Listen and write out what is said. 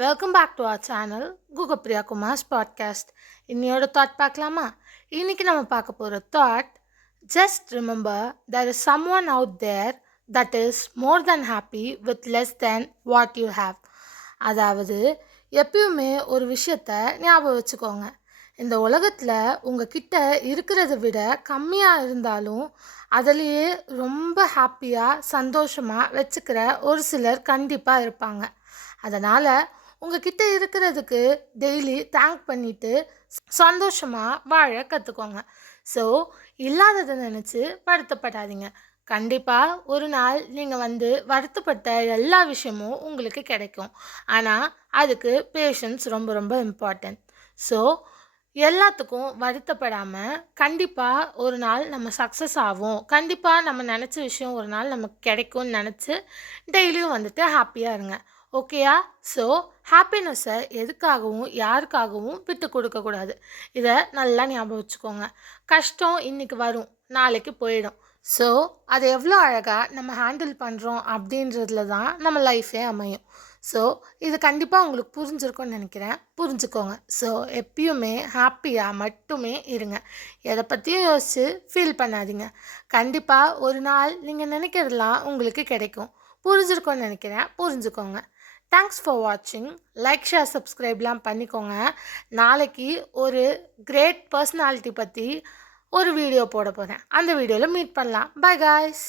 Welcome back to our channel Guhapriya Kumar's podcast. இன்னையோட thought பார்க்கலாமா? இன்னைக்கு நம்ம பார்க்க போகிற thought, just remember there is someone out there that is more than happy with less than what you have. அதாவது எப்பயுமே ஒரு விஷயத்த ஞாபகம் வச்சுக்கோங்க. இந்த உலகத்தில் உங்ககிட்ட இருக்கிறத விட கம்மியாக இருந்தாலும் அதிலேயே ரொம்ப ஹாப்பியாக சந்தோஷமாக வச்சுக்கிற ஒரு சிலர் கண்டிப்பாக இருப்பாங்க. அதனால் உங்ககிட்ட இருக்கிறதுக்கு டெய்லி தேங்க் பண்ணிவிட்டு சந்தோஷமாக வாழ கற்றுக்கோங்க. ஸோ இல்லாததை நினச்சி வருத்தப்படாதீங்க. கண்டிப்பாக ஒரு நாள் நீங்கள் வருத்தப்பட்ட எல்லா விஷயமும் உங்களுக்கு கிடைக்கும். ஆனால் அதுக்கு பேஷன்ஸ் ரொம்ப ரொம்ப இம்பார்ட்டன்ட். ஸோ எல்லாத்துக்கும் வருத்தப்படாமல் கண்டிப்பாக ஒரு நாள் நம்ம சக்ஸஸ் ஆகும், கண்டிப்பாக நம்ம நினச்ச விஷயம் ஒரு நாள் நமக்கு கிடைக்கும்னு நினச்சி டெய்லியும் ஹாப்பியாக இருங்க. ஓகேயா? ஸோ ஹாப்பினஸ்ஸை எதுக்காகவும் யாருக்காகவும் விட்டு கொடுக்கக்கூடாது. இதை நல்லா ஞாபகம் வச்சுக்கோங்க. கஷ்டம் இன்றைக்கி வரும், நாளைக்கு போயிடும். ஸோ அதை எவ்வளோ அழகாக நம்ம ஹேண்டில் பண்ணுறோம் அப்படின்றதுல தான் நம்ம லைஃபே அமையும். ஸோ இது கண்டிப்பாக உங்களுக்கு புரிஞ்சிருக்கும்னு நினைக்கிறேன். புரிஞ்சுக்கோங்க. ஸோ எப்பயுமே ஹாப்பியாக மட்டுமே இருங்க. எதை பற்றியும் யோசித்து ஃபீல் பண்ணாதீங்க. கண்டிப்பாக ஒரு நாள் நீங்கள் நினைக்கிறதுலாம் உங்களுக்கு கிடைக்கும். புரிஞ்சிருக்கும்னு நினைக்கிறேன். புரிஞ்சுக்கோங்க. தேங்க்ஸ் ஃபார் வாட்சிங். லைக், ஷேர், சப்ஸ்கிரைப்லாம் பண்ணிக்கோங்க. நாளைக்கு ஒரு கிரேட் பர்சனாலிட்டி பற்றி ஒரு வீடியோ போட போகிறேன். அந்த வீடியோவில் மீட் பண்ணலாம். By guys.